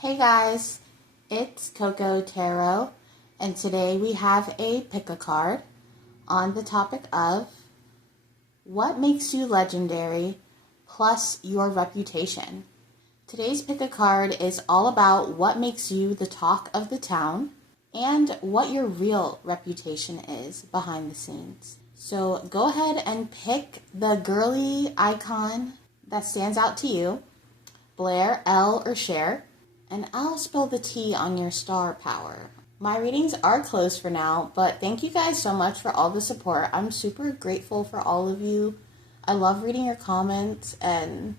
Hey guys, it's Coco Tarot, and today we have a pick-a-card on the topic of what makes you legendary plus your reputation. Today's pick-a-card is all about what makes you the talk of the town and what your real reputation is behind the scenes. So go ahead and pick the girly icon that stands out to you, Blair, Elle, or Cher. And I'll spill the tea on your star power. My readings are closed for now, but thank you guys so much for all the support. I'm super grateful for all of you. I love reading your comments and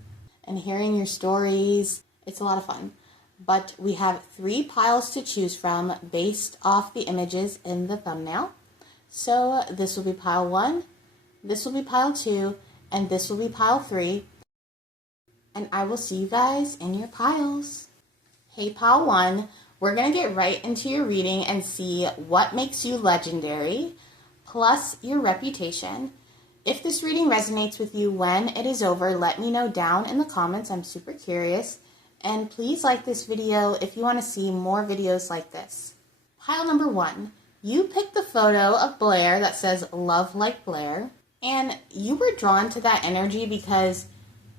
hearing your stories. It's a lot of fun. But we have 3 piles to choose from based off the images in the thumbnail. So this will be pile 1, this will be pile 2, and this will be pile 3. And I will see you guys in your piles. Hey, pile 1, we're going to get right into your reading and see what makes you legendary, plus your reputation. If this reading resonates with you when it is over, let me know down in the comments. I'm super curious. And please like this video if you want to see more videos like this. Pile number 1, you picked the photo of Blair that says "Love Like Blair," and you were drawn to that energy because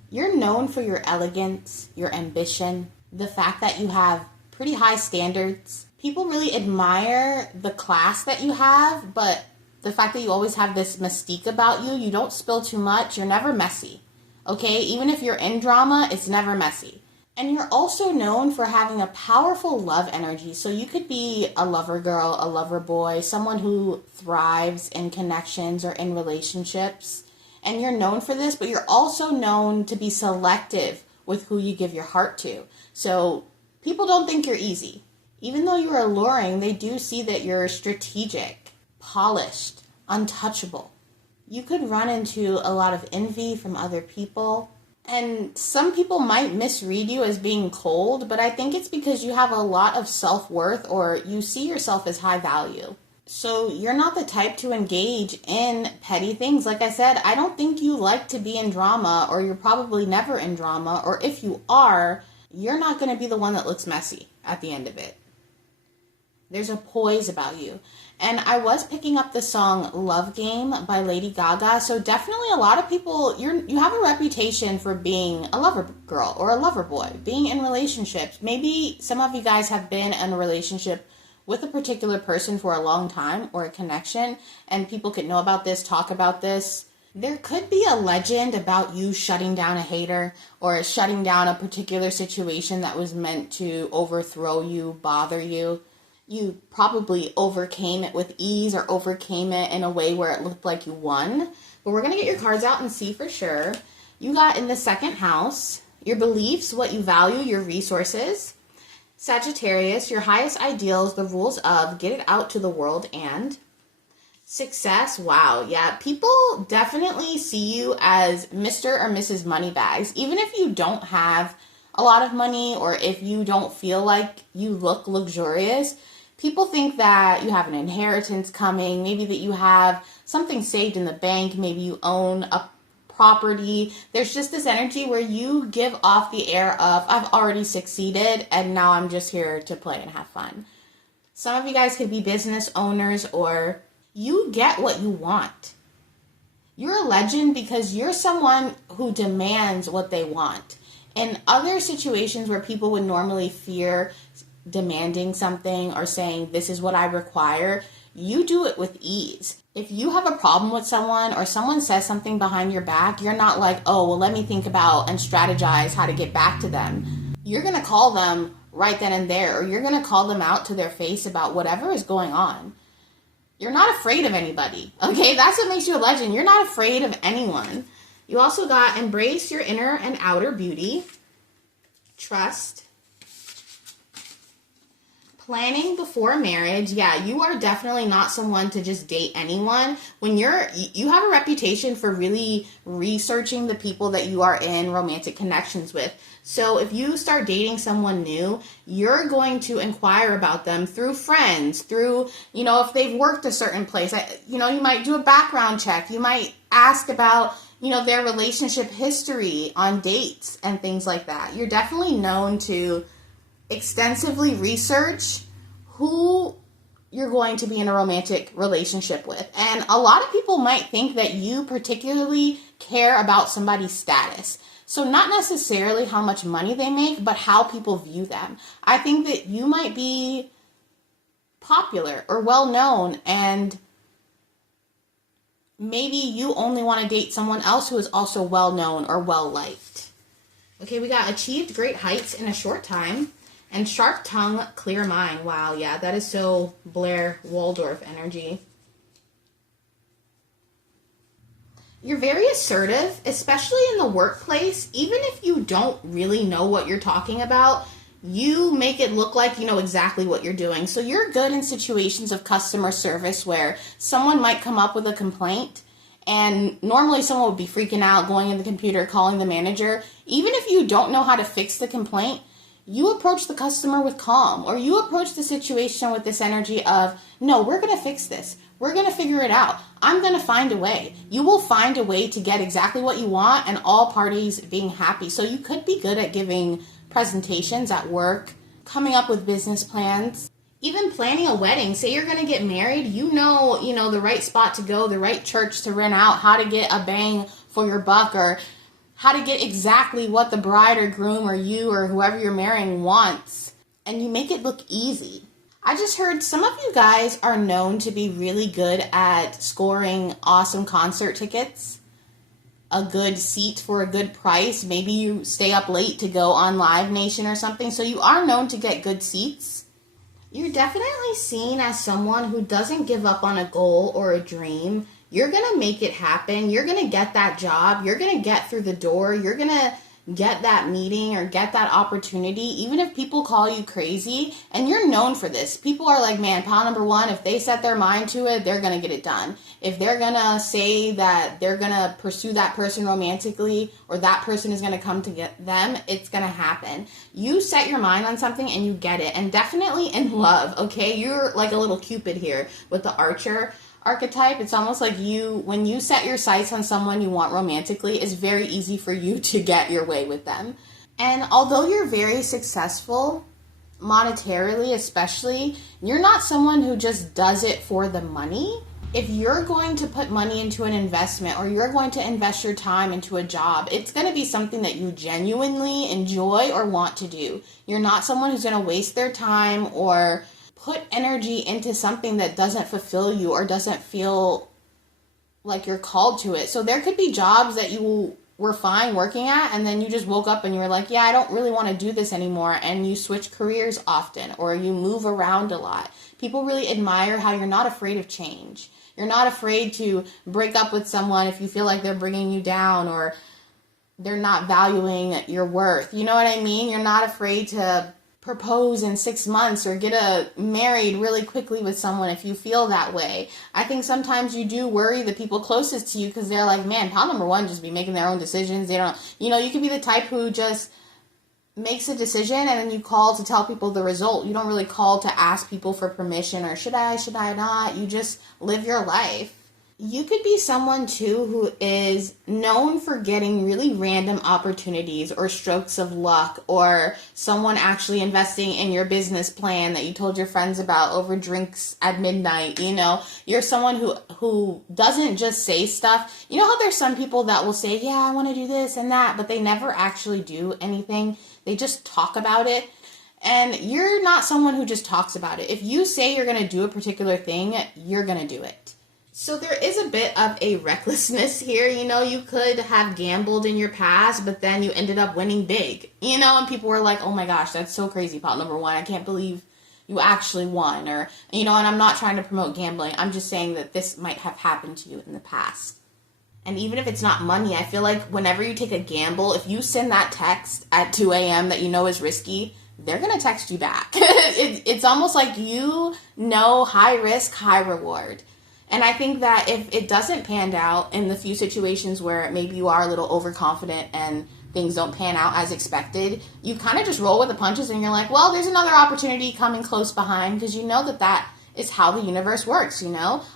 you're known for your elegance, your ambition, the fact that you have pretty high standards. People really admire the class that you have, but the fact that you always have this mystique about you, you don't spill too much, you're never messy. Okay? Even if you're in drama, it's never messy. And you're also known for having a powerful love energy. So you could be a lover girl, a lover boy, someone who thrives in connections or in relationships. And you're known for this, but you're also known to be selective with who you give your heart to. So people don't think you're easy. Even though you're alluring, they do see that you're strategic, polished, untouchable. You could run into a lot of envy from other people. And some people might misread you as being cold, but I think it's because you have a lot of self-worth or you see yourself as high value. So you're not the type to engage in petty things. Like I said, I don't think you like to be in drama, or you're probably never in drama, or if you are, you're not going to be the one that looks messy at the end of it. There's a poise about you. And I was picking up the song Love Game by Lady Gaga, so definitely a lot of people, you have a reputation for being a lover girl or a lover boy, being in relationships. Maybe some of you guys have been in a relationship with a particular person for a long time, or a connection, and people could know about this, talk about this. There could be a legend about you shutting down a hater or shutting down a particular situation that was meant to overthrow you, bother you. You probably overcame it with ease or overcame it in a way where it looked like you won. But we're going to get your cards out and see for sure. You got in the 2nd house, your beliefs, what you value, your resources. Sagittarius, your highest ideals, the rules of, get it out to the world, and success. Wow, yeah, people definitely see you as Mr. or Mrs. Moneybags. Even if you don't have a lot of money, or if you don't feel like you look luxurious, people think that you have an inheritance coming, maybe that you have something saved in the bank, maybe you own a property. There's just this energy where you give off the air of, I've already succeeded and now I'm just here to play and have fun. Some of you guys could be business owners, or you get what you want. You're a legend because you're someone who demands what they want. In other situations where people would normally fear demanding something or saying, this is what I require, you do it with ease. If you have a problem with someone, or someone says something behind your back, you're not like, oh, well, let me think about and strategize how to get back to them. You're going to call them right then and there, or you're going to call them out to their face about whatever is going on. You're not afraid of anybody, okay? That's what makes you a legend. You're not afraid of anyone. You also got embrace your inner and outer beauty, trust, planning before marriage. Yeah, you are definitely not someone to just date anyone. When you have a reputation for really researching the people that you are in romantic connections with. So if you start dating someone new, you're going to inquire about them through friends, through, if they've worked a certain place, you might do a background check. You might ask about, their relationship history on dates and things like that. You're definitely known to extensively research who you're going to be in a romantic relationship with. And a lot of people might think that you particularly care about somebody's status. So not necessarily how much money they make, but how people view them. I think that you might be popular or well known, and maybe you only want to date someone else who is also well known or well liked. Okay, we got achieved great heights in a short time. And sharp tongue, clear mind. Wow, yeah, that is so Blair Waldorf energy. You're very assertive, especially in the workplace. Even if you don't really know what you're talking about, you make it look like you know exactly what you're doing. So you're good in situations of customer service where someone might come up with a complaint, and normally someone would be freaking out, going in the computer, calling the manager. Even if you don't know how to fix the complaint, you approach the customer with calm, or you approach the situation with this energy of, no, we're going to fix this. We're going to figure it out. I'm going to find a way. You will find a way to get exactly what you want, and all parties being happy. So you could be good at giving presentations at work, coming up with business plans, even planning a wedding. Say you're going to get married, you know the right spot to go, the right church to rent out, how to get a bang for your buck, or how to get exactly what the bride or groom or you or whoever you're marrying wants, and you make it look easy. I just heard some of you guys are known to be really good at scoring awesome concert tickets, a good seat for a good price. Maybe you stay up late to go on Live Nation or something, so you are known to get good seats. You're definitely seen as someone who doesn't give up on a goal or a dream. You're going to make it happen. You're going to get that job. You're going to get through the door. You're going to get that meeting or get that opportunity, even if people call you crazy. And you're known for this. People are like, man, pile number one, if they set their mind to it, they're going to get it done. If they're going to say that they're going to pursue that person romantically, or that person is going to come to get them, it's going to happen. You set your mind on something and you get it. And definitely in love, okay? You're like a little Cupid here with the Archer archetype. It's almost like when you set your sights on someone you want romantically, it's very easy for you to get your way with them. And although you're very successful, monetarily especially, you're not someone who just does it for the money. If you're going to put money into an investment, or you're going to invest your time into a job, it's going to be something that you genuinely enjoy or want to do. You're not someone who's going to waste their time or put energy into something that doesn't fulfill you or doesn't feel like you're called to it. So there could be jobs that you were fine working at, and then you just woke up and you were like, yeah, I don't really want to do this anymore. And you switch careers often, or you move around a lot. People really admire how you're not afraid of change. You're not afraid to break up with someone if you feel like they're bringing you down, or they're not valuing your worth. You know what I mean? You're not afraid to propose in 6 months or get married really quickly with someone if you feel that way. I think sometimes you do worry the people closest to you, because they're like, man, pal number one just be making their own decisions. They don't, you could be the type who just makes a decision and then you call to tell people the result. You don't really call to ask people for permission or should I not. You just live your life. You could be someone, too, who is known for getting really random opportunities or strokes of luck, or someone actually investing in your business plan that you told your friends about over drinks at midnight. You're someone who doesn't just say stuff. You know how there's some people that will say, yeah, I want to do this and that, but they never actually do anything. They just talk about it. And you're not someone who just talks about it. If you say you're going to do a particular thing, you're going to do it. So there is a bit of a recklessness here. You could have gambled in your past, but then you ended up winning big, and people were like, oh my gosh, that's so crazy, pot number one. I can't believe you actually won, or, and I'm not trying to promote gambling. I'm just saying that this might have happened to you in the past. And even if it's not money, I feel like whenever you take a gamble, if you send that text at 2 a.m. that is risky, they're going to text you back. It's almost like high risk, high reward. And I think that if it doesn't pan out in the few situations where maybe you are a little overconfident and things don't pan out as expected, you kind of just roll with the punches and you're like, well, there's another opportunity coming close behind, because that is how the universe works,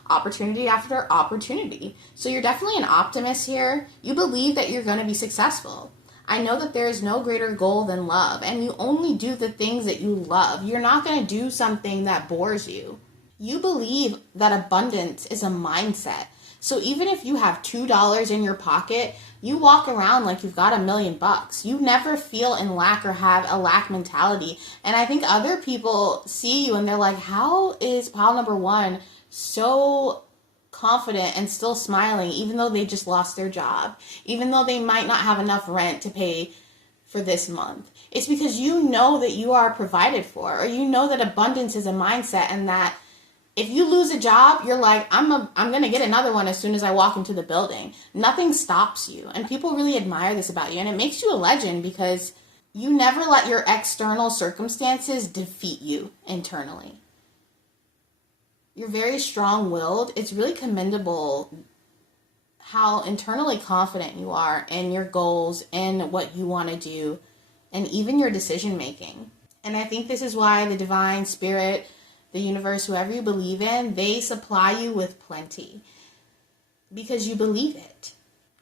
opportunity after opportunity. So you're definitely an optimist here. You believe that you're going to be successful. I know that there is no greater goal than love, and you only do the things that you love. You're not going to do something that bores you. You believe that abundance is a mindset. So even if you have $2 in your pocket, you walk around like you've got $1,000,000. You never feel in lack or have a lack mentality. And I think other people see you and they're like, how is pile number one so confident and still smiling, even though they just lost their job, even though they might not have enough rent to pay for this month? It's because you know that you are provided for, or you know that abundance is a mindset, and that if you lose a job, you're like, I'm going to get another one as soon as I walk into the building. Nothing stops you. And people really admire this about you. And it makes you a legend because you never let your external circumstances defeat you internally. You're very strong-willed. It's really commendable how internally confident you are in your goals and what you want to do, and even your decision-making. And I think this is why the divine spirit, the universe, whoever you believe in, they supply you with plenty because you believe it.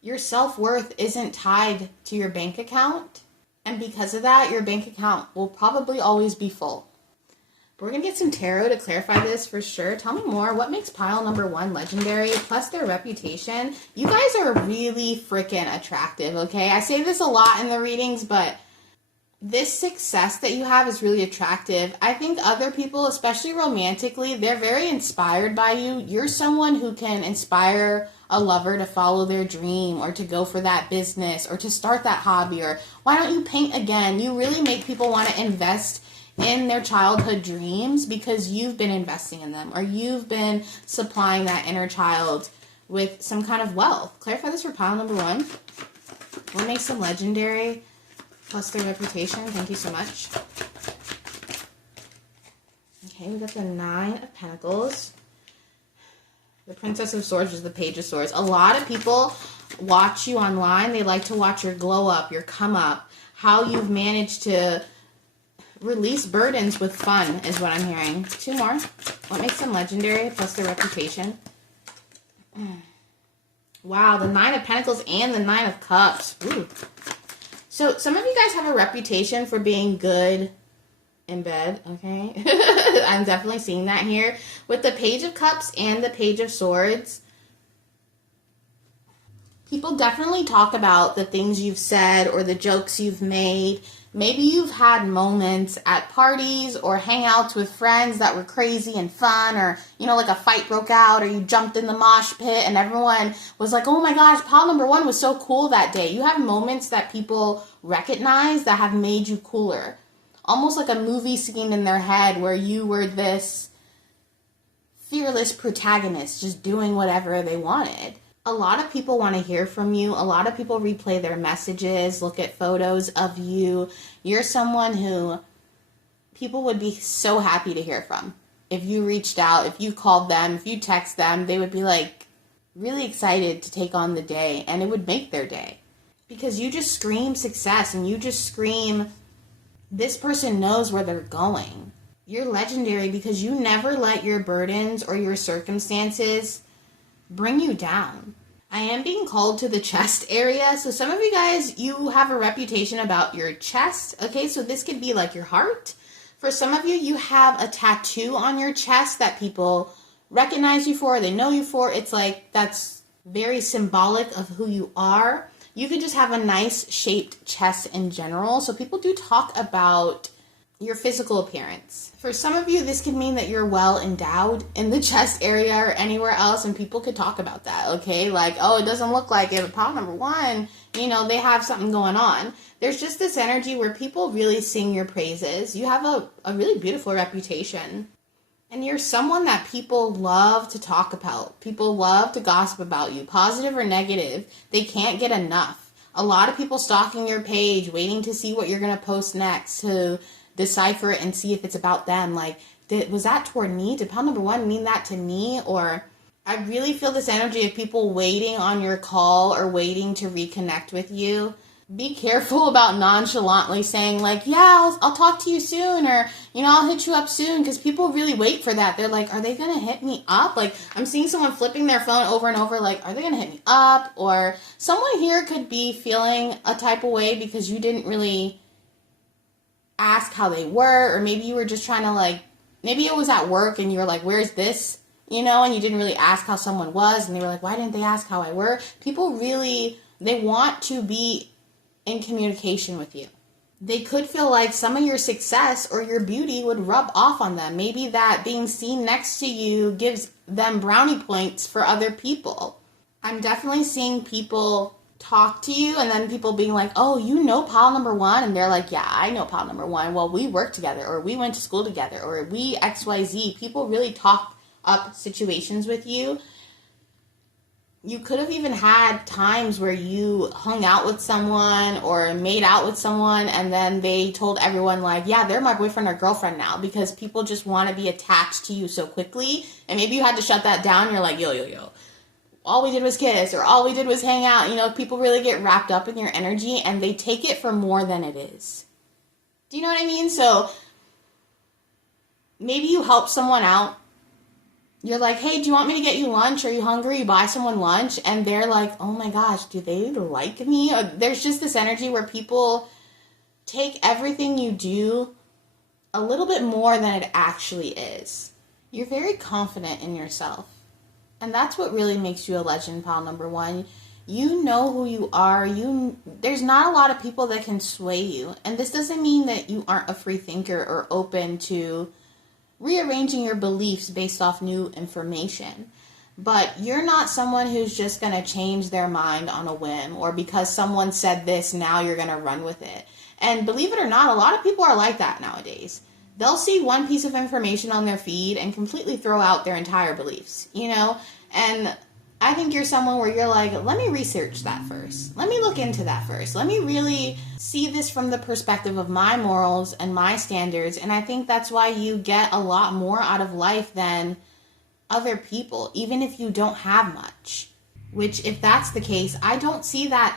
Your self-worth isn't tied to your bank account, and because of that, your bank account will probably always be full. But we're going to get some tarot to clarify this for sure. Tell me more. What makes pile number one legendary, plus their reputation? You guys are really freaking attractive, okay? I say this a lot in the readings, but this success that you have is really attractive. I think other people, especially romantically, they're very inspired by you. You're someone who can inspire a lover to follow their dream, or to go for that business, or to start that hobby, or why don't you paint again? You really make people want to invest in their childhood dreams because you've been investing in them, or you've been supplying that inner child with some kind of wealth. Clarify this for pile number one. What makes them legendary? Plus their reputation. Thank you so much. Okay, we got the 9 of Pentacles. The Princess of Swords is the Page of Swords. A lot of people watch you online. They like to watch your glow up, your come up, how you've managed to release burdens with fun is what I'm hearing. 2 more. What makes them legendary? Plus their reputation. Wow, the 9 of Pentacles and the 9 of Cups. Ooh. So some of you guys have a reputation for being good in bed, okay? I'm definitely seeing that here. With the Page of Cups and the Page of Swords, people definitely talk about the things you've said or the jokes you've made. Maybe you've had moments at parties or hangouts with friends that were crazy and fun, or, you know, like a fight broke out, or you jumped in the mosh pit and everyone was like, oh my gosh, pile number one was so cool that day. You have moments that people recognize that have made you cooler. Almost like a movie scene in their head where you were this fearless protagonist just doing whatever they wanted. A lot of people want to hear from you. A lot of people replay their messages, look at photos of you. You're someone who people would be so happy to hear from. If you reached out, if you called them, if you text them, they would be like really excited to take on the day, and it would make their day. Because you just scream success, and you just scream, this person knows where they're going. You're legendary because you never let your burdens or your circumstances bring you down. I am being called to the chest area. So some of you guys, you have a reputation about your chest. Okay, so this could be like your heart. For some of you, you have a tattoo on your chest that people recognize you for, they know you for. It's like, that's very symbolic of who you are. You could just have a nice shaped chest in general. So people do talk about your physical appearance. For some of you, this could mean that you're well endowed in the chest area or anywhere else, and people could talk about that, okay? Like, oh, it doesn't look like it, but pile number one, you know, they have something going on. There's just this energy where people really sing your praises. You have a really beautiful reputation. And you're someone that people love to talk about. People love to gossip about you, positive or negative. They can't get enough. A lot of people stalking your page, waiting to see what you're going to post next, to decipher it and see if it's about them. Like, was that toward me? Did pile number one mean that to me? Or I really feel this energy of people waiting on your call or waiting to reconnect with you. Be careful about nonchalantly saying like, yeah, I'll talk to you soon, or, I'll hit you up soon, because people really wait for that. They're like, are they going to hit me up? Like, I'm seeing someone flipping their phone over and over, like, are they going to hit me up? Or someone here could be feeling a type of way because you didn't really ask how they were, or maybe you were just trying to, like, maybe it was at work and you were like, where's this? And you didn't really ask how someone was, and they were like, why didn't they ask how I were? People really, they want to be in communication with you. They could feel like some of your success or your beauty would rub off on them. Maybe that being seen next to you gives them brownie points for other people. I'm definitely seeing people talk to you and then people being like, oh, you know pile number one? And they're like, yeah, I know pile number one. Well, we work together, or we went to school together, or we XYZ. People really talk up situations with you. You could have even had times where you hung out with someone or made out with someone, and then they told everyone like, yeah, they're my boyfriend or girlfriend now, because people just want to be attached to you so quickly. And maybe you had to shut that down. You're like, yo, all we did was kiss, or all we did was hang out. People really get wrapped up in your energy and they take it for more than it is. Do you know what I mean? So maybe you help someone out. You're like, hey, do you want me to get you lunch? Are you hungry? You buy someone lunch, and they're like, oh my gosh, do they like me? Or there's just this energy where people take everything you do a little bit more than it actually is. You're very confident in yourself. And that's what really makes you a legend, pal number one. You know who you are. There's not a lot of people that can sway you. And this doesn't mean that you aren't a free thinker or open to rearranging your beliefs based off new information. But you're not someone who's just going to change their mind on a whim, or because someone said this, now you're going to run with it. And believe it or not, a lot of people are like that nowadays. They'll see one piece of information on their feed and completely throw out their entire beliefs, And I think you're someone where you're like, let me research that first. Let me look into that first. Let me really see this from the perspective of my morals and my standards. And I think that's why you get a lot more out of life than other people, even if you don't have much. Which, if that's the case, I don't see that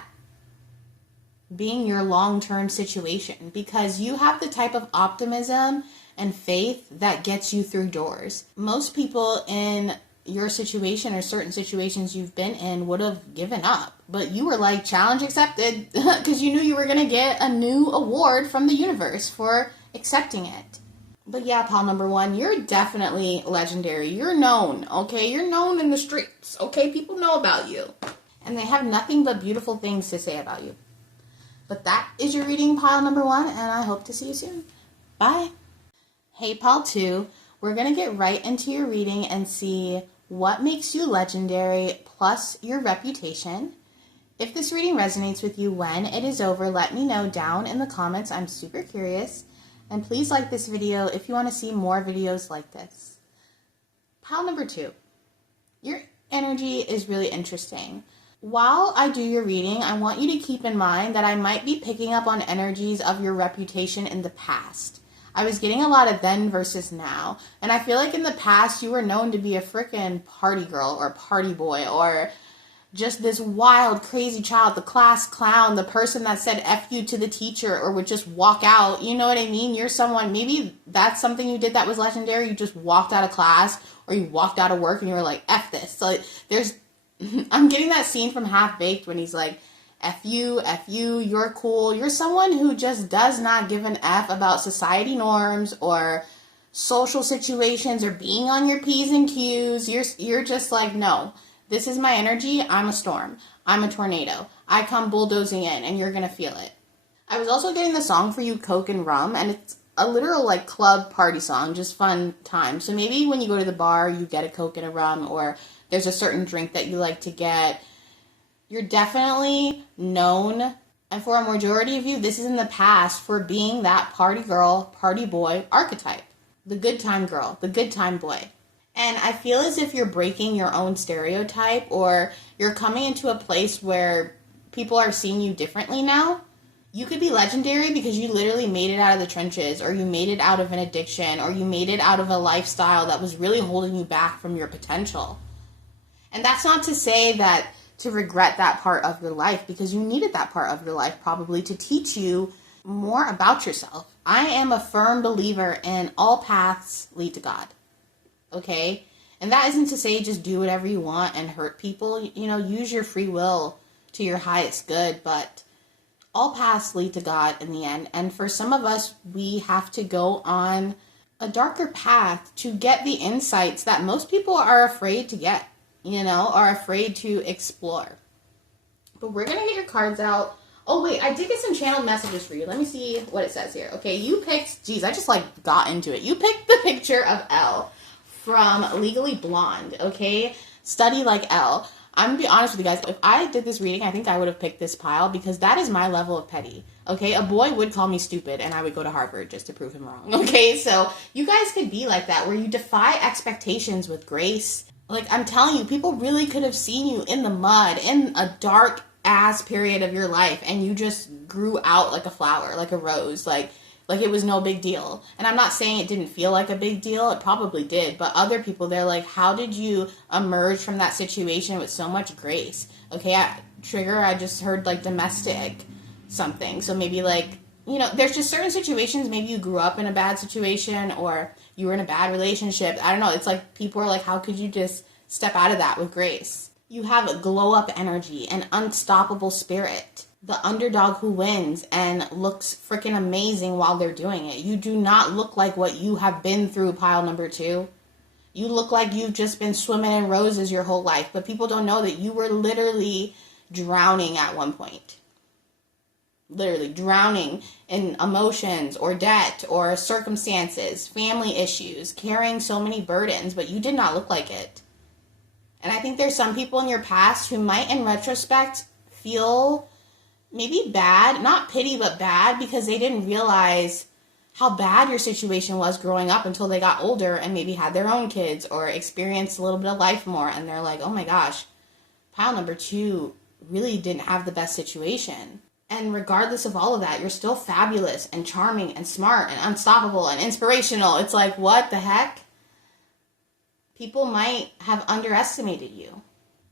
being your long-term situation, because you have the type of optimism and faith that gets you through doors. Most people in your situation or certain situations you've been in would have given up, but you were like, challenge accepted, because you knew you were going to get a new award from the universe for accepting it. But yeah, pal number one, you're definitely legendary. You're known, okay? You're known in the streets, okay? People know about you, and they have nothing but beautiful things to say about you. But that is your reading, pile number one, and I hope to see you soon. Bye. Hey, pile two, we're going to get right into your reading and see what makes you legendary, plus your reputation. If this reading resonates with you when it is over, let me know down in the comments. I'm super curious. And please like this video if you want to see more videos like this. Pile number two, your energy is really interesting. While I do your reading, I want you to keep in mind that I might be picking up on energies of your reputation in the past. I was getting a lot of then versus now. And I feel like in the past you were known to be a freaking party girl or party boy, or just this wild, crazy child, the class clown, the person that said F you to the teacher or would just walk out. You know what I mean? You're someone, maybe that's something you did that was legendary. You just walked out of class or you walked out of work and you were like, F this. So I'm getting that scene from Half Baked when he's like, F you, you're cool. You're someone who just does not give an F about society norms or social situations or being on your P's and Q's. You're just like, no, this is my energy. I'm a storm. I'm a tornado. I come bulldozing in and you're going to feel it. I was also getting the song for you, Coke and Rum, and it's a literal like club party song, just fun time. So maybe when you go to the bar, you get a Coke and a Rum, or there's a certain drink that you like to get. You're definitely known, and for a majority of you, this is in the past, for being that party girl, party boy archetype. The good time girl, the good time boy. And I feel as if you're breaking your own stereotype, or you're coming into a place where people are seeing you differently now. You could be legendary because you literally made it out of the trenches, or you made it out of an addiction, or you made it out of a lifestyle that was really holding you back from your potential. And that's not to say that to regret that part of your life, because you needed that part of your life probably to teach you more about yourself. I am a firm believer in all paths lead to God. Okay? And that isn't to say just do whatever you want and hurt people. You know, use your free will to your highest good, but all paths lead to God in the end. And for some of us, we have to go on a darker path to get the insights that most people are afraid to get, are afraid to explore. But we're going to get your cards out. Oh, wait, I did get some channeled messages for you. Let me see what it says here. Okay, you picked, geez, I just got into it. You picked the picture of Elle from Legally Blonde, okay? Study like Elle. I'm going to be honest with you guys. If I did this reading, I think I would have picked this pile, because that is my level of petty, okay? A boy would call me stupid, and I would go to Harvard just to prove him wrong, okay? So you guys could be like that, where you defy expectations with grace. Like, I'm telling you, people really could have seen you in the mud, in a dark ass period of your life, and you just grew out like a flower, like a rose, like it was no big deal. And I'm not saying it didn't feel like a big deal. It probably did. But other people, they're like, how did you emerge from that situation with so much grace? Okay, I just heard like domestic something. So maybe like, there's just certain situations. Maybe you grew up in a bad situation, or you were in a bad relationship. I don't know. It's like people are like, how could you just step out of that with grace? You have a glow up energy, an unstoppable spirit. The underdog who wins and looks freaking amazing while they're doing it. You do not look like what you have been through, pile number 2. You look like you've just been swimming in roses your whole life, but people don't know that you were literally drowning at one point. Literally drowning in emotions or debt or circumstances, family issues, carrying so many burdens, but you did not look like it. And I think there's some people in your past who might, in retrospect, feel maybe bad, not pity, but bad, because they didn't realize how bad your situation was growing up until they got older and maybe had their own kids or experienced a little bit of life more. And they're like, oh my gosh, pile number 2 really didn't have the best situation. And regardless of all of that, you're still fabulous and charming and smart and unstoppable and inspirational. It's like, what the heck? People might have underestimated you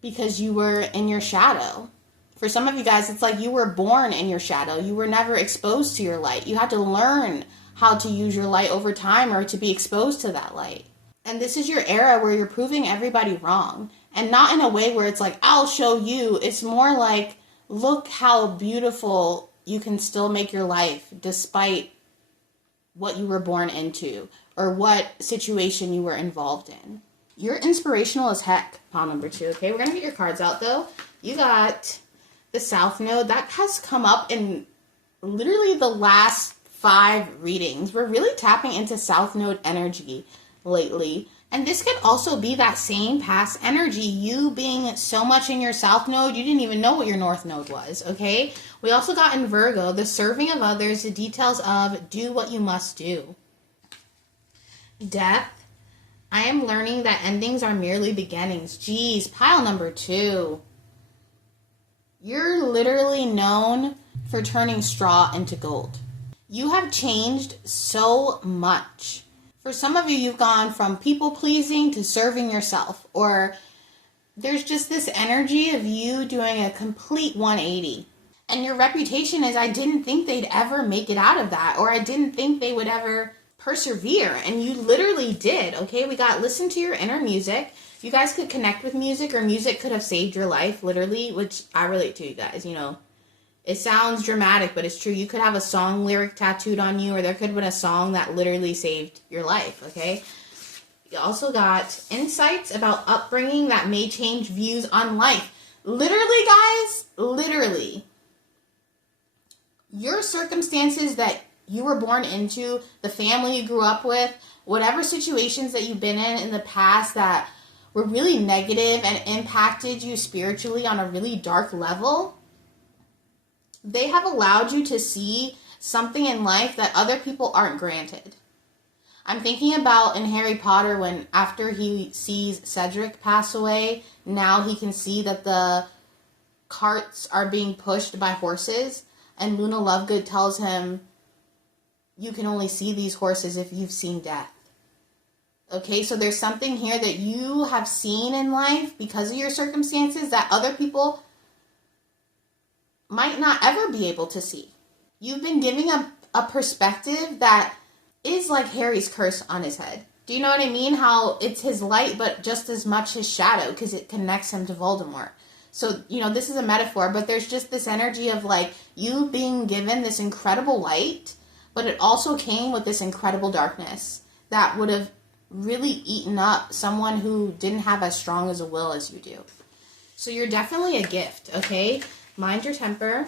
because you were in your shadow. For some of you guys, it's like you were born in your shadow. You were never exposed to your light. You had to learn how to use your light over time, or to be exposed to that light. And this is your era where you're proving everybody wrong. And not in a way where it's like, I'll show you. It's more like, look how beautiful you can still make your life despite what you were born into or what situation you were involved in. You're inspirational as heck, pile number 2. Okay, we're going to get your cards out, though. You got the South Node. That has come up in literally the last 5 readings. We're really tapping into South Node energy lately. And this could also be that same past energy. You being so much in your South Node, you didn't even know what your North Node was, okay? We also got in Virgo, the serving of others, the details of do what you must do. Death. I am learning that endings are merely beginnings. Geez, pile number 2. You're literally known for turning straw into gold. You have changed so much. For some of you, you've gone from people-pleasing to serving yourself. Or there's just this energy of you doing a complete 180. And your reputation is, I didn't think they'd ever make it out of that. Or I didn't think they would ever persevere. And you literally did, okay? We got listen to your inner music. You guys could connect with music, or music could have saved your life, literally, which I relate to, you guys, It sounds dramatic, but it's true. You could have a song lyric tattooed on you, or there could have been a song that literally saved your life, okay? You also got insights about upbringing that may change views on life. Literally, guys, literally. Your circumstances that you were born into, the family you grew up with, whatever situations that you've been in the past that were really negative and impacted you spiritually on a really dark level, they have allowed you to see something in life that other people aren't granted. I'm thinking about in Harry Potter when after he sees Cedric pass away, now he can see that the carts are being pushed by horses, and Luna Lovegood tells him, you can only see these horses if you've seen death. Okay, so there's something here that you have seen in life because of your circumstances that other people might not ever be able to see. You've been giving a perspective that is like Harry's curse on his head. Do you know what I mean? How it's his light, but just as much his shadow, because it connects him to Voldemort. So, this is a metaphor, but there's just this energy of like you being given this incredible light, but it also came with this incredible darkness that would have really eaten up someone who didn't have as strong as a will as you do. So you're definitely a gift, okay? Mind your temper.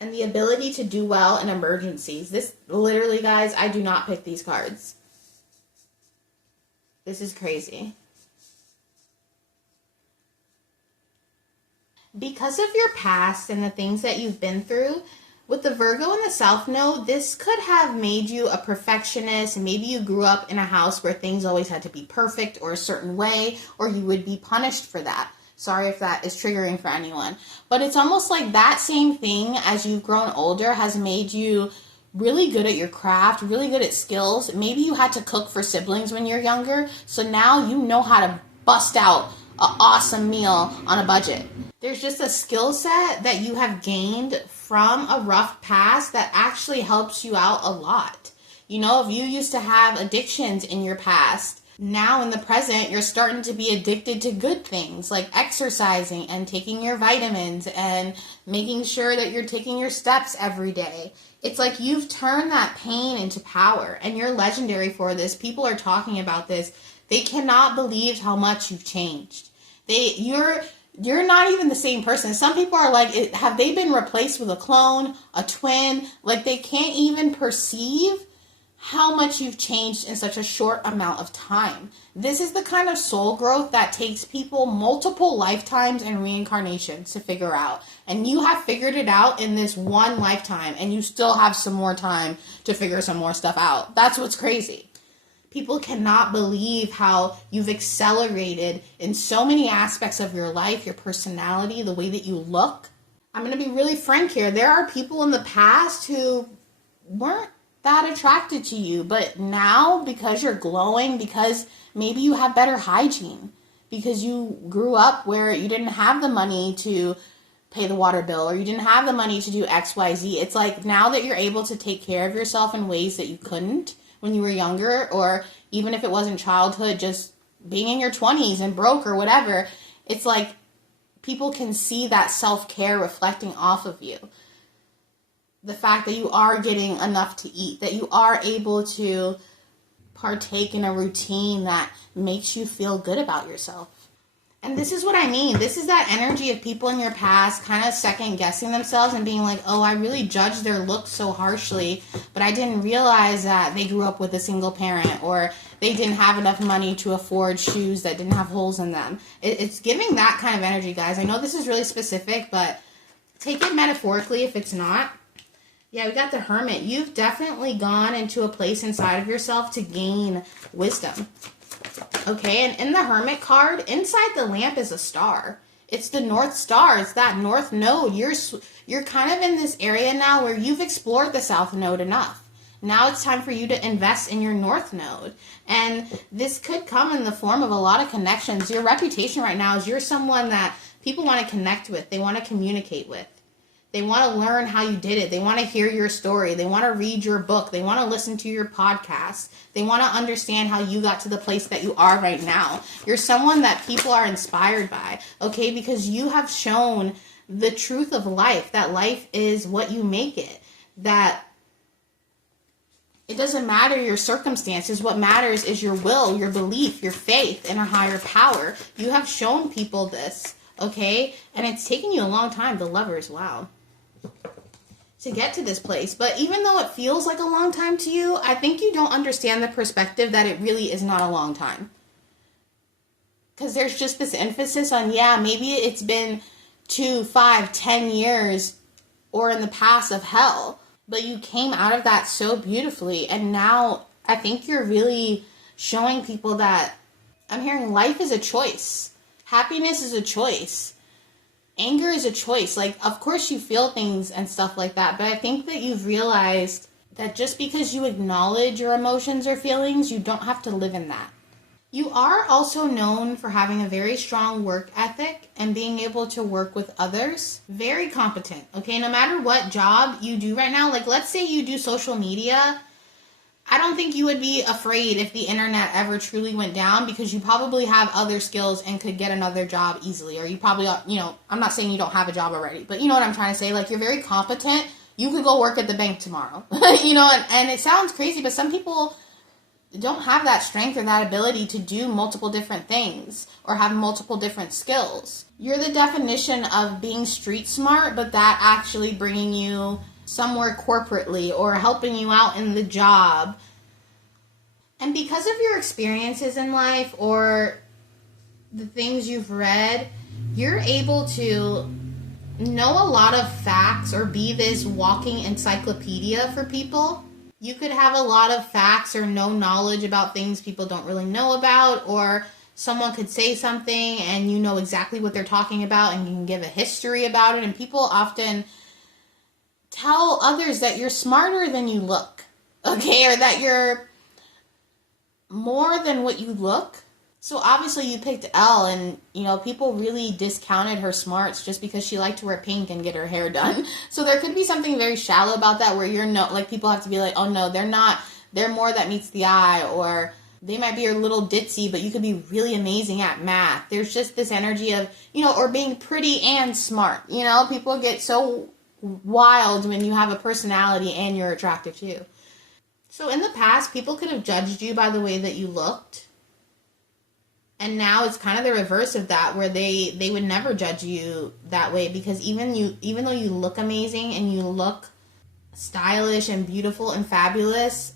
And the ability to do well in emergencies. This, literally, guys, I do not pick these cards. This is crazy. Because of your past and the things that you've been through, with the Virgo and the South Node, this could have made you a perfectionist. Maybe you grew up in a house where things always had to be perfect or a certain way, or you would be punished for that. Sorry if that is triggering for anyone. But it's almost like that same thing as you've grown older has made you really good at your craft, really good at skills. Maybe you had to cook for siblings when you're younger, so now you know how to bust out an awesome meal on a budget. There's just a skill set that you have gained from a rough past that actually helps you out a lot. If you used to have addictions in your past, now in the present, you're starting to be addicted to good things like exercising and taking your vitamins and making sure that you're taking your steps every day. It's like you've turned that pain into power, and you're legendary for this. People are talking about this. They cannot believe how much you've changed. You're not even the same person. Some people are like, have they been replaced with a clone, a twin? Like they can't even perceive how much you've changed in such a short amount of time. This is the kind of soul growth that takes people multiple lifetimes and reincarnations to figure out. And you have figured it out in this one lifetime, and you still have some more time to figure some more stuff out. That's what's crazy. People cannot believe how you've accelerated in so many aspects of your life, your personality, the way that you look. I'm going to be really frank here. There are people in the past who weren't that attracted to you, but now because you're glowing, because maybe you have better hygiene, because you grew up where you didn't have the money to pay the water bill or you didn't have the money to do XYZ. It's like now that you're able to take care of yourself in ways that you couldn't when you were younger, or even if it wasn't childhood, just being in your 20s and broke or whatever, it's like people can see that self-care reflecting off of you. The fact that you are getting enough to eat, that you are able to partake in a routine that makes you feel good about yourself. And this is what I mean. This is that energy of people in your past kind of second guessing themselves and being like, oh, I really judged their looks so harshly, but I didn't realize that they grew up with a single parent, or they didn't have enough money to afford shoes that didn't have holes in them. It's giving that kind of energy, guys. I know this is really specific, but take it metaphorically if it's not. Yeah, we got the Hermit. You've definitely gone into a place inside of yourself to gain wisdom. Okay, and in the Hermit card, inside the lamp is a star. It's the North Star. It's that North Node. You're kind of in this area now where you've explored the South Node enough. Now it's time for you to invest in your North Node. And this could come in the form of a lot of connections. Your reputation right now is you're someone that people want to connect with. They want to communicate with. They want to learn how you did it. They want to hear your story. They want to read your book. They want to listen to your podcast. They want to understand how you got to the place that you are right now. You're someone that people are inspired by, okay? Because you have shown the truth of life, that life is what you make it, that it doesn't matter your circumstances. What matters is your will, your belief, your faith in a higher power. You have shown people this, okay? And it's taken you a long time, the Lovers, wow, to get to this place. But even though it feels like a long time to you, I think you don't understand the perspective that it really is not a long time. Because there's just this emphasis on, yeah, maybe it's been 2, 5, 10 years or in the past of hell, but you came out of that so beautifully. And now I think you're really showing people that I'm hearing life is a choice. Happiness is a choice. Anger is a choice. Like, of course you feel things and stuff like that, but I think that you've realized that just because you acknowledge your emotions or feelings, you don't have to live in that. You are also known for having a very strong work ethic and being able to work with others. Very competent, okay? No matter what job you do right now, like let's say you do social media, I don't think you would be afraid if the internet ever truly went down because you probably have other skills and could get another job easily. Or you probably, I'm not saying you don't have a job already, but you know what I'm trying to say? Like you're very competent. You could go work at the bank tomorrow, and it sounds crazy, but some people don't have that strength or that ability to do multiple different things or have multiple different skills. You're the definition of being street smart, but that actually bringing you somewhere corporately or helping you out in the job. And because of your experiences in life or the things you've read, you're able to know a lot of facts or be this walking encyclopedia for people. You could have a lot of facts or no knowledge about things people don't really know about, or someone could say something and you know exactly what they're talking about and you can give a history about it. And people often tell others that you're smarter than you look, okay? Or that you're more than what you look. So obviously you picked Elle and, people really discounted her smarts just because she liked to wear pink and get her hair done. So there could be something very shallow about that where people have to be like, oh no, they're not, they're more that meets the eye, or they might be a little ditzy, but you could be really amazing at math. There's just this energy of, or being pretty and smart. People get so wild when you have a personality and you're attractive too. So in the past, people could have judged you by the way that you looked. And now it's kind of the reverse of that, where they would never judge you that way, because even though you look amazing and you look stylish and beautiful and fabulous,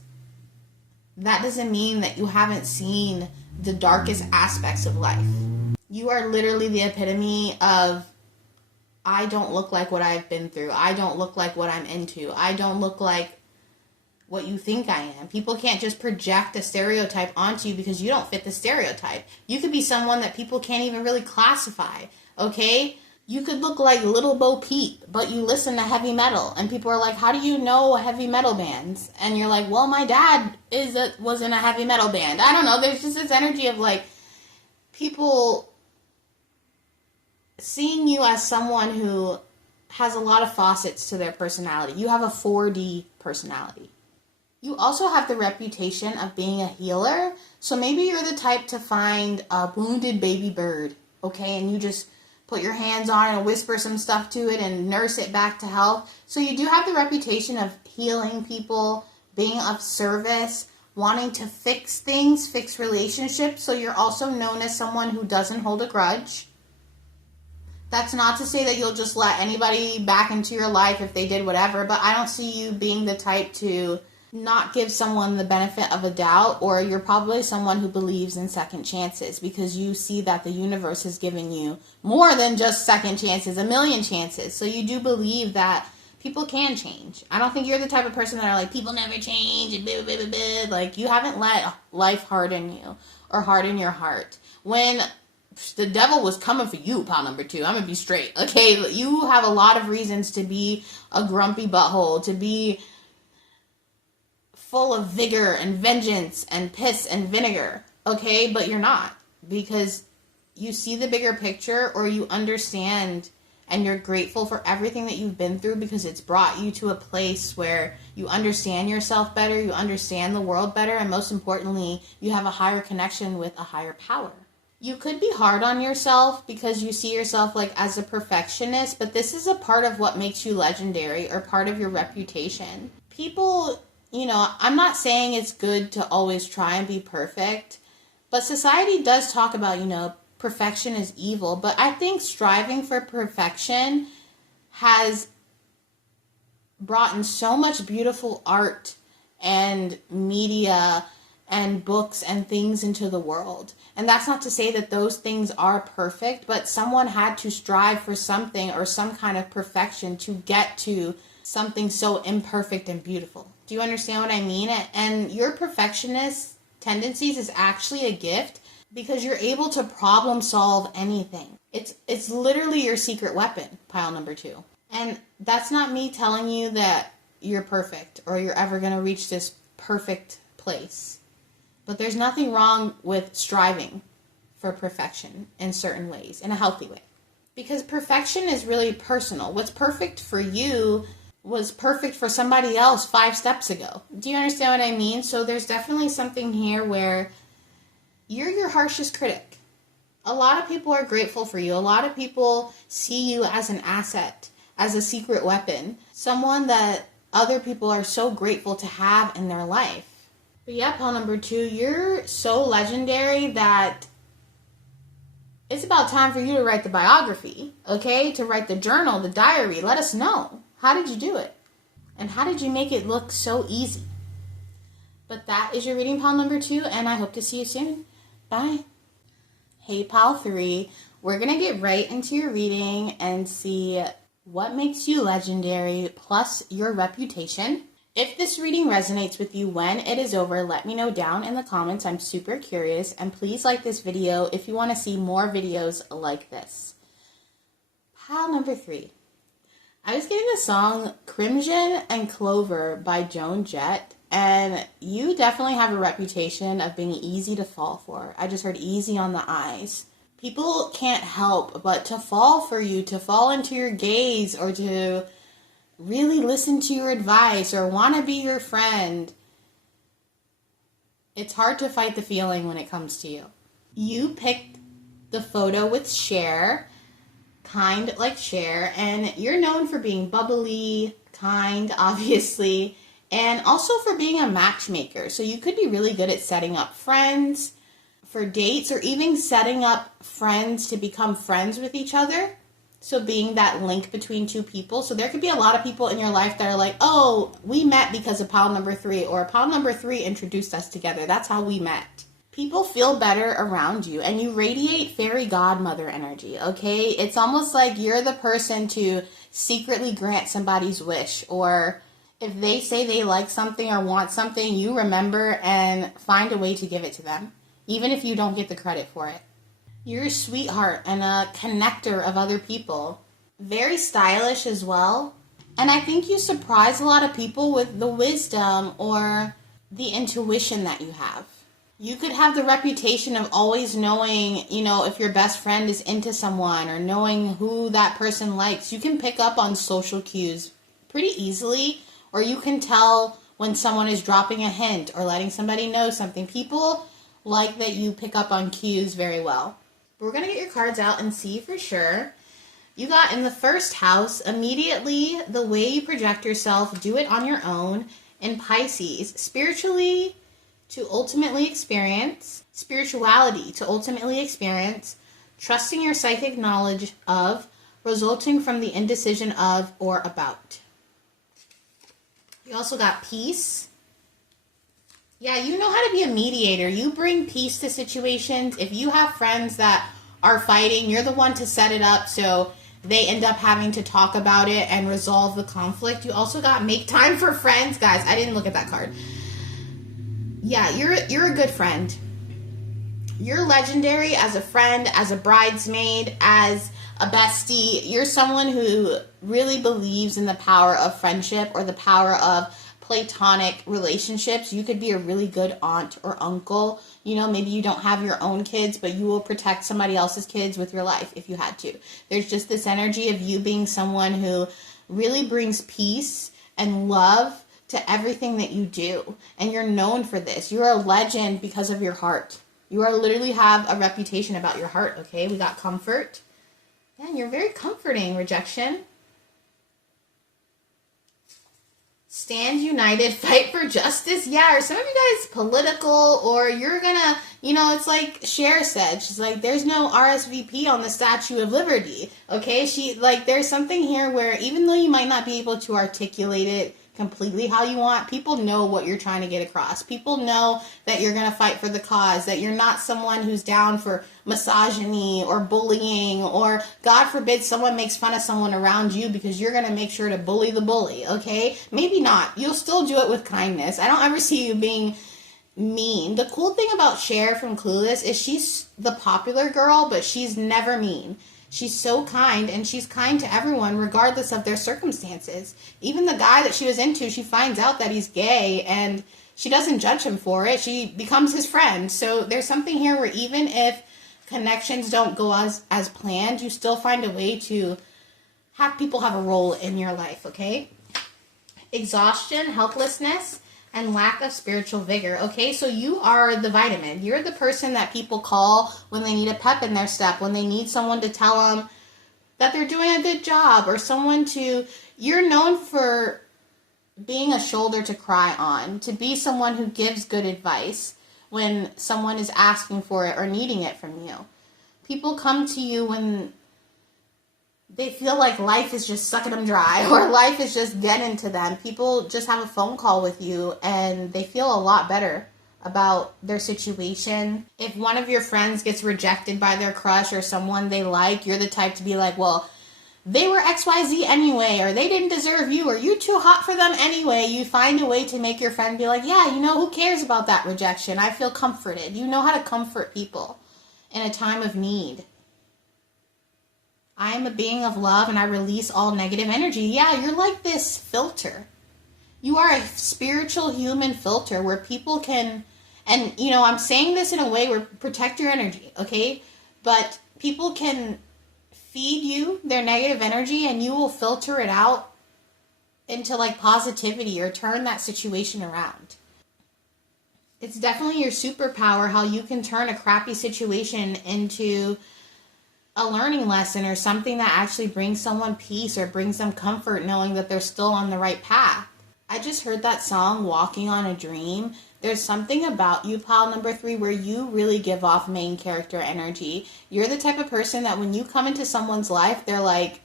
that doesn't mean that you haven't seen the darkest aspects of life. You are literally the epitome of, I don't look like what I've been through. I don't look like what I'm into. I don't look like what you think I am. People can't just project a stereotype onto you because you don't fit the stereotype. You could be someone that people can't even really classify, okay? You could look like Little Bo Peep, but you listen to heavy metal, and people are like, how do you know heavy metal bands? And you're like, well, my dad was in a heavy metal band. I don't know, there's just this energy of like, people seeing you as someone who has a lot of facets to their personality. You have a 4D personality. You also have the reputation of being a healer. So maybe you're the type to find a wounded baby bird, okay? And you just put your hands on it and whisper some stuff to it and nurse it back to health. So you do have the reputation of healing people, being of service, wanting to fix things, fix relationships. So you're also known as someone who doesn't hold a grudge. That's not to say that you'll just let anybody back into your life if they did whatever, but I don't see you being the type to not give someone the benefit of a doubt, or you're probably someone who believes in second chances because you see that the universe has given you more than just second chances, a million chances. So you do believe that people can change. I don't think you're the type of person that are like, people never change, and blah, blah, blah, blah. Like, you haven't let life harden you or harden your heart. When the devil was coming for you, pile number 2, I'm going to be straight, okay? You have a lot of reasons to be a grumpy butthole, to be full of vigor and vengeance and piss and vinegar, okay? But you're not, because you see the bigger picture, or you understand and you're grateful for everything that you've been through because it's brought you to a place where you understand yourself better, you understand the world better, and most importantly, you have a higher connection with a higher power. You could be hard on yourself because you see yourself like as a perfectionist, but this is a part of what makes you legendary, or part of your reputation. People, I'm not saying it's good to always try and be perfect, but society does talk about, perfection is evil. But I think striving for perfection has brought in so much beautiful art and media and books and things into the world. And that's not to say that those things are perfect, but someone had to strive for something or some kind of perfection to get to something so imperfect and beautiful. Do you understand what I mean? And your perfectionist tendencies is actually a gift, because you're able to problem solve anything. It's literally your secret weapon, pile number 2. And that's not me telling you that you're perfect or you're ever going to reach this perfect place. But there's nothing wrong with striving for perfection in certain ways, in a healthy way. Because perfection is really personal. What's perfect for you was perfect for somebody else 5 steps ago. Do you understand what I mean? So there's definitely something here where you're your harshest critic. A lot of people are grateful for you. A lot of people see you as an asset, as a secret weapon, someone that other people are so grateful to have in their life. But yeah, pile number 2, you're so legendary that it's about time for you to write the biography, okay? To write the journal, the diary. Let us know. How did you do it? And how did you make it look so easy? But that is your reading, pile number 2, and I hope to see you soon. Bye. Hey, pile 3. We're going to get right into your reading and see what makes you legendary plus your reputation. If this reading resonates with you when it is over, let me know down in the comments. I'm super curious. And please like this video if you want to see more videos like this. Pile number 3. I was getting the song Crimson and Clover by Joan Jett. And you definitely have a reputation of being easy to fall for. I just heard easy on the eyes. People can't help but to fall for you, to fall into your gaze, or to really listen to your advice or want to be your friend. It's hard to fight the feeling when it comes to you. You picked the photo with Cher, kind like Cher, and you're known for being bubbly, kind, obviously, and also for being a matchmaker. So you could be really good at setting up friends for dates or even setting up friends to become friends with each other. So being that link between two people. So there could be a lot of people in your life that are like, oh, we met because of pile number 3, or pile number 3 introduced us together. That's how we met. People feel better around you, and you radiate fairy godmother energy, okay? It's almost like you're the person to secretly grant somebody's wish, or if they say they like something or want something, you remember and find a way to give it to them, even if you don't get the credit for it. You're a sweetheart and a connector of other people. Very stylish as well. And I think you surprise a lot of people with the wisdom or the intuition that you have. You could have the reputation of always knowing, if your best friend is into someone or knowing who that person likes. You can pick up on social cues pretty easily, or you can tell when someone is dropping a hint or letting somebody know something. People like that you pick up on cues very well. We're going to get your cards out and see for sure. You got in the first house, immediately the way you project yourself, do it on your own. In Pisces, spiritually to ultimately experience, spirituality to ultimately experience, trusting your psychic knowledge of, resulting from the indecision of or about. You also got peace. Yeah, you know how to be a mediator. You bring peace to situations. If you have friends that are fighting, you're the one to set it up so they end up having to talk about it and resolve the conflict. You also got make time for friends. Guys, I didn't look at that card. Yeah, you're a good friend. You're legendary as a friend, as a bridesmaid, as a bestie. You're someone who really believes in the power of friendship or the power of platonic relationships. You could be a really good aunt or uncle. Maybe you don't have your own kids, but you will protect somebody else's kids with your life if you had to. There's just this energy of you being someone who really brings peace and love to everything that you do. And you're known for this. You're a legend because of your heart. You are literally have a reputation about your heart, okay? We got comfort. And you're very comforting, rejection. Stand united, fight for justice. Yeah, or some of you guys political, or you're gonna, it's like Cher said. She's like, there's no RSVP on the Statue of Liberty. Okay, there's something here where even though you might not be able to articulate it completely how you want, people know what you're trying to get across. People know that you're going to fight for the cause, that you're not someone who's down for misogyny or bullying, or God forbid someone makes fun of someone around you because you're going to make sure to bully the bully, okay? Maybe not. You'll still do it with kindness. I don't ever see you being mean. The cool thing about Cher from Clueless is she's the popular girl, but she's never mean. She's so kind, and she's kind to everyone regardless of their circumstances. Even the guy that she was into, she finds out that he's gay, and she doesn't judge him for it. She becomes his friend. So there's something here where even if connections don't go as planned, you still find a way to have people have a role in your life, okay? Exhaustion, helplessness, and lack of spiritual vigor. Okay, so you are the vitamin. You're the person that people call when they need a pep in their step, when they need someone to tell them that they're doing a good job, or someone to... You're known for being a shoulder to cry on, to be someone who gives good advice when someone is asking for it or needing it from you. People come to you when they feel like life is just sucking them dry, or life is just getting to them. People just have a phone call with you and they feel a lot better about their situation. If one of your friends gets rejected by their crush or someone they like, you're the type to be like, well, they were XYZ anyway, or they didn't deserve you, or you too hot for them anyway. You find a way to make your friend be like, yeah, who cares about that rejection? I feel comforted. You know how to comfort people in a time of need. I am a being of love and I release all negative energy. Yeah, you're like this filter. You are a spiritual human filter where people can, and I'm saying this in a way where protect your energy, okay? But people can feed you their negative energy and you will filter it out into like positivity or turn that situation around. It's definitely your superpower how you can turn a crappy situation into a learning lesson or something that actually brings someone peace or brings them comfort knowing that they're still on the right path. I just heard that song, Walking on a Dream. There's something about you, pile number 3, where you really give off main character energy. You're the type of person that when you come into someone's life, they're like,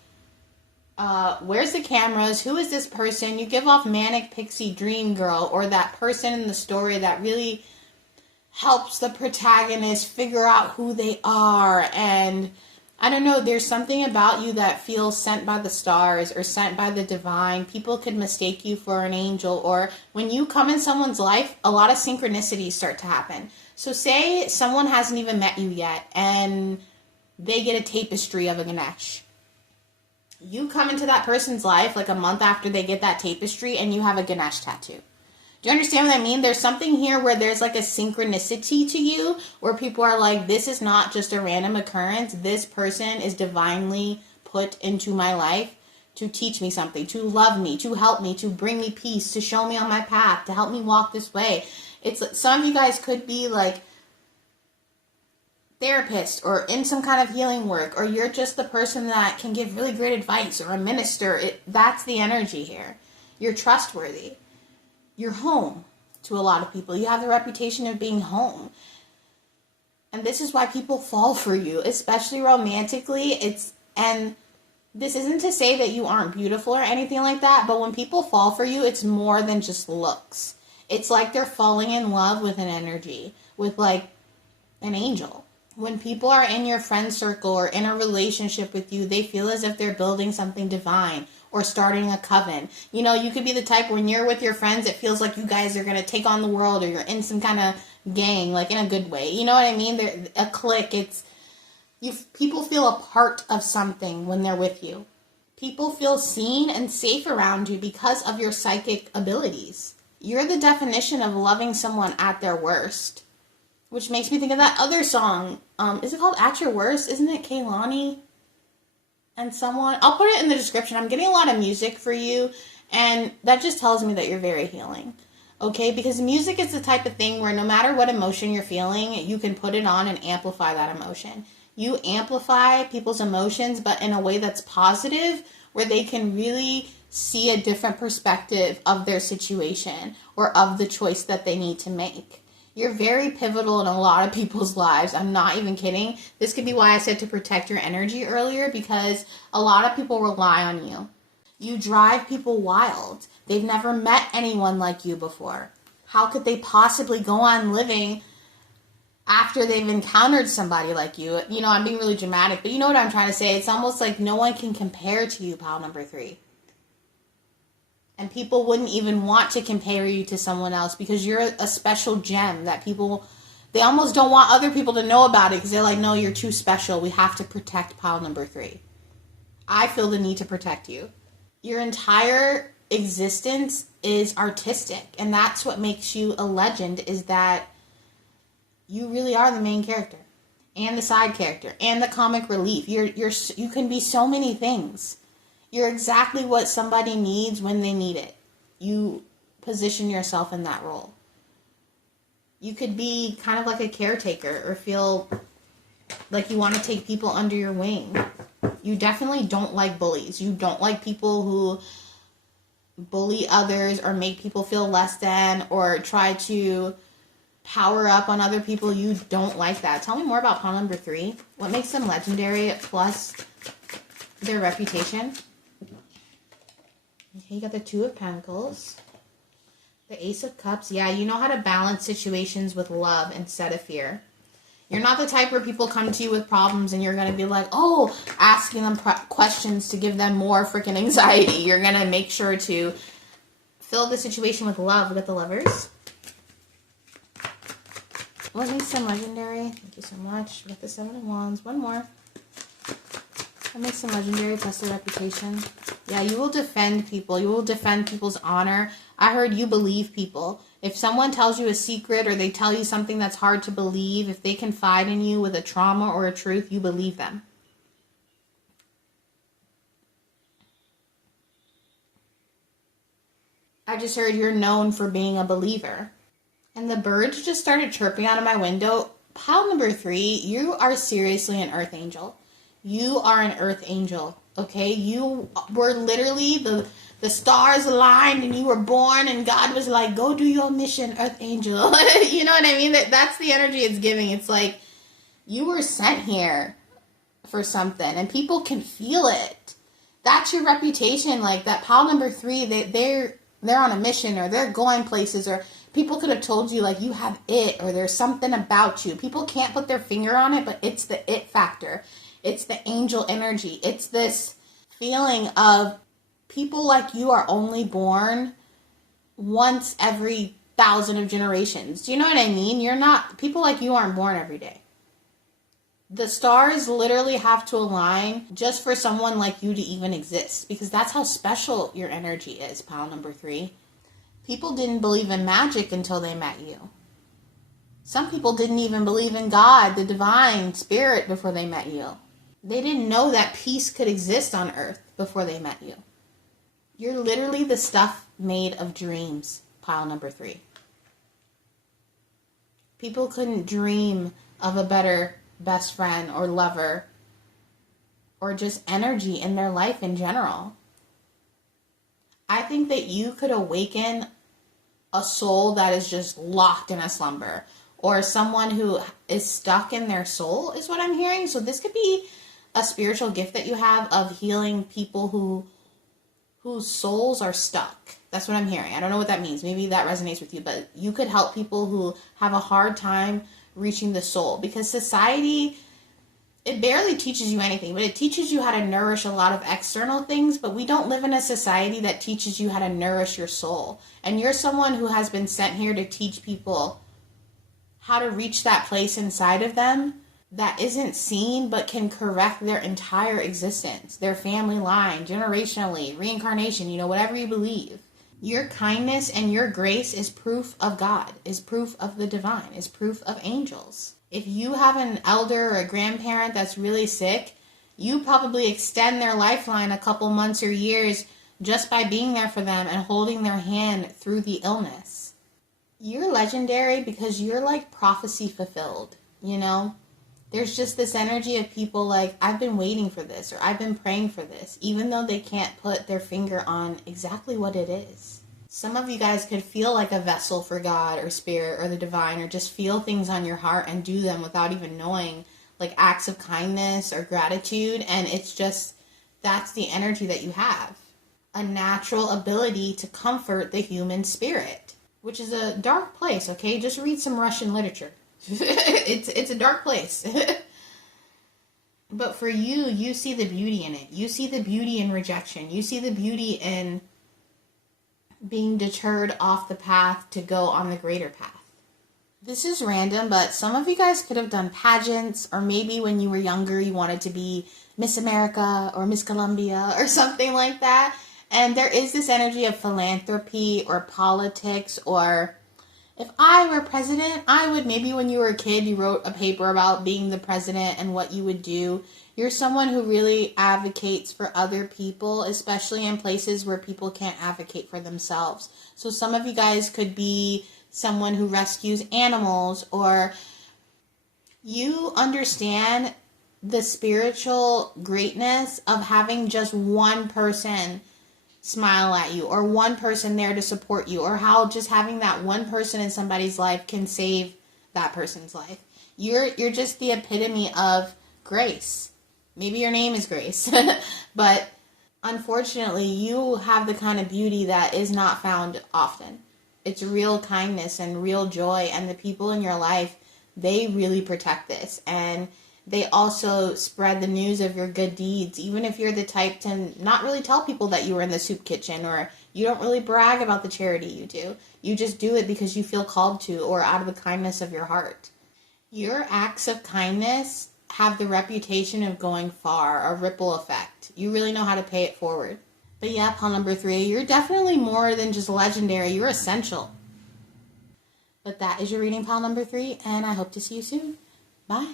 where's the cameras? Who is this person? You give off manic pixie dream girl, or that person in the story that really helps the protagonist figure out who they are. And I don't know, there's something about you that feels sent by the stars or sent by the divine. People could mistake you for an angel, or when you come in someone's life, a lot of synchronicities start to happen. So say someone hasn't even met you yet and they get a tapestry of a Ganesh. You come into that person's life like a month after they get that tapestry and you have a Ganesh tattoo. Do you understand what I mean? There's something here where there's like a synchronicity to you where people are like, this is not just a random occurrence. This person is divinely put into my life to teach me something, to love me, to help me, to bring me peace, to show me on my path, to help me walk this way. It's some of you guys could be like therapist or in some kind of healing work, or you're just the person that can give really great advice, or a minister. That's the energy here. You're trustworthy. You're home to a lot of people. You have the reputation of being home. And this is why people fall for you, especially romantically. And this isn't to say that you aren't beautiful or anything like that, but when people fall for you, it's more than just looks. It's like they're falling in love with an energy, with like an angel. When people are in your friend circle or in a relationship with you, they feel as if they're building something divine or starting a coven. You could be the type when you're with your friends, it feels like you guys are going to take on the world, or you're in some kind of gang, like in a good way. You know what I mean? They're a clique. People feel a part of something when they're with you. People feel seen and safe around you because of your psychic abilities. You're the definition of loving someone at their worst. Which makes me think of that other song. Is it called At Your Worst? Isn't it Kehlani and someone? I'll put it in the description. I'm getting a lot of music for you, and that just tells me that you're very healing. Okay? Because music is the type of thing where no matter what emotion you're feeling, you can put it on and amplify that emotion. You amplify people's emotions, but in a way that's positive, where they can really see a different perspective of their situation or of the choice that they need to make. You're very pivotal in a lot of people's lives. I'm not even kidding. This could be why I said to protect your energy earlier, because a lot of people rely on you. You drive people wild. They've never met anyone like you before. How could they possibly go on living after they've encountered somebody like you? I'm being really dramatic, but you know what I'm trying to say. It's almost like no one can compare to you, pile number 3. And people wouldn't even want to compare you to someone else because you're a special gem that people They almost don't want other people to know about it because they're like, no, you're too special. We have to protect pile number 3. I feel the need to protect you. Your entire existence is artistic, and that's what makes you a legend, is that you really are the main character and the side character and the comic relief. You can be so many things. You're exactly what somebody needs when they need it. You position yourself in that role. You could be kind of like a caretaker or feel like you want to take people under your wing. You definitely don't like bullies. You don't like people who bully others or make people feel less than or try to power up on other people. You don't like that. Tell me more about pile number 3. What makes them legendary plus their reputation? Okay, you got the 2 of Pentacles. The Ace of Cups. Yeah, you know how to balance situations with love instead of fear. You're not the type where people come to you with problems and you're going to be like, oh, asking them questions to give them more freaking anxiety. You're going to make sure to fill the situation with love. With the Lovers. What makes them legendary? Thank you so much. With the 7 of Wands. One more. What makes them legendary plus their reputation? Yeah, you will defend people. You will defend people's honor. I heard you believe people. If someone tells you a secret or they tell you something that's hard to believe, if they confide in you with a trauma or a truth, you believe them. I just heard you're known for being a believer. And the birds just started chirping out of my window. Pile number 3, you are seriously an earth angel. You are an earth angel, okay? You were literally the stars aligned and you were born and God was like, go do your mission, earth angel. You know what I mean? That's the energy it's giving. It's like you were sent here for something and people can feel it. That's your reputation. Like that pile number 3, they're on a mission or they're going places, or people could have told you like you have it or there's something about you. People can't put their finger on it, but it's the it factor. It's the angel energy. It's this feeling of people like you are only born once every 1,000 of generations. Do you know what I mean? People like you aren't born every day. The stars literally have to align just for someone like you to even exist, because that's how special your energy is, pile number 3. People didn't believe in magic until they met you. Some people didn't even believe in God, the divine spirit, before they met you. They didn't know that peace could exist on earth before they met you. You're literally the stuff made of dreams, pile number 3. People couldn't dream of a better best friend or lover or just energy in their life in general. I think that you could awaken a soul that is just locked in a slumber, or someone who is stuck in their soul is what I'm hearing. So this could be a spiritual gift that you have of healing people whose souls are stuck. That's what I'm hearing. I don't know what that means. Maybe that resonates with you, but you could help people who have a hard time reaching the soul, because society, it barely teaches you anything, but it teaches you how to nourish a lot of external things, but we don't live in a society that teaches you how to nourish your soul. And you're someone who has been sent here to teach people how to reach that place inside of them that isn't seen but can correct their entire existence, their family line, generationally, reincarnation, whatever you believe. Your kindness and your grace is proof of God, is proof of the divine, is proof of angels. If you have an elder or a grandparent that's really sick, you probably extend their lifeline a couple months or years just by being there for them and holding their hand through the illness. You're legendary because you're like prophecy fulfilled, There's just this energy of people like, I've been waiting for this, or I've been praying for this, even though they can't put their finger on exactly what it is. Some of you guys could feel like a vessel for God or spirit or the divine, or just feel things on your heart and do them without even knowing, like acts of kindness or gratitude. And it's just, that's the energy that you have. A natural ability to comfort the human spirit, which is a dark place, okay? Just read some Russian literature. It's a dark place. But for you, you see the beauty in it. You see the beauty in rejection. You see the beauty in being deterred off the path to go on the greater path. This is random, but some of you guys could have done pageants, or maybe when you were younger you wanted to be Miss America or Miss Columbia or something like that. And there is this energy of philanthropy or politics, or if I were president, I would, maybe when you were a kid, you wrote a paper about being the president and what you would do. You're someone who really advocates for other people, especially in places where people can't advocate for themselves. So some of you guys could be someone who rescues animals, or you understand the spiritual greatness of having just one person smile at you, or one person there to support you, or how just having that one person in somebody's life can save that person's life. You're just the epitome of grace. Maybe your name is Grace, but unfortunately you have the kind of beauty that is not found often. It's real kindness and real joy, and the people in your life, they really protect this, and they also spread the news of your good deeds, even if you're the type to not really tell people that you were in the soup kitchen, or you don't really brag about the charity you do. You just do it because you feel called to, or out of the kindness of your heart. Your acts of kindness have the reputation of going far, a ripple effect. You really know how to pay it forward. But yeah, pile number 3, you're definitely more than just legendary. You're essential. But that is your reading, pile number 3, and I hope to see you soon. Bye.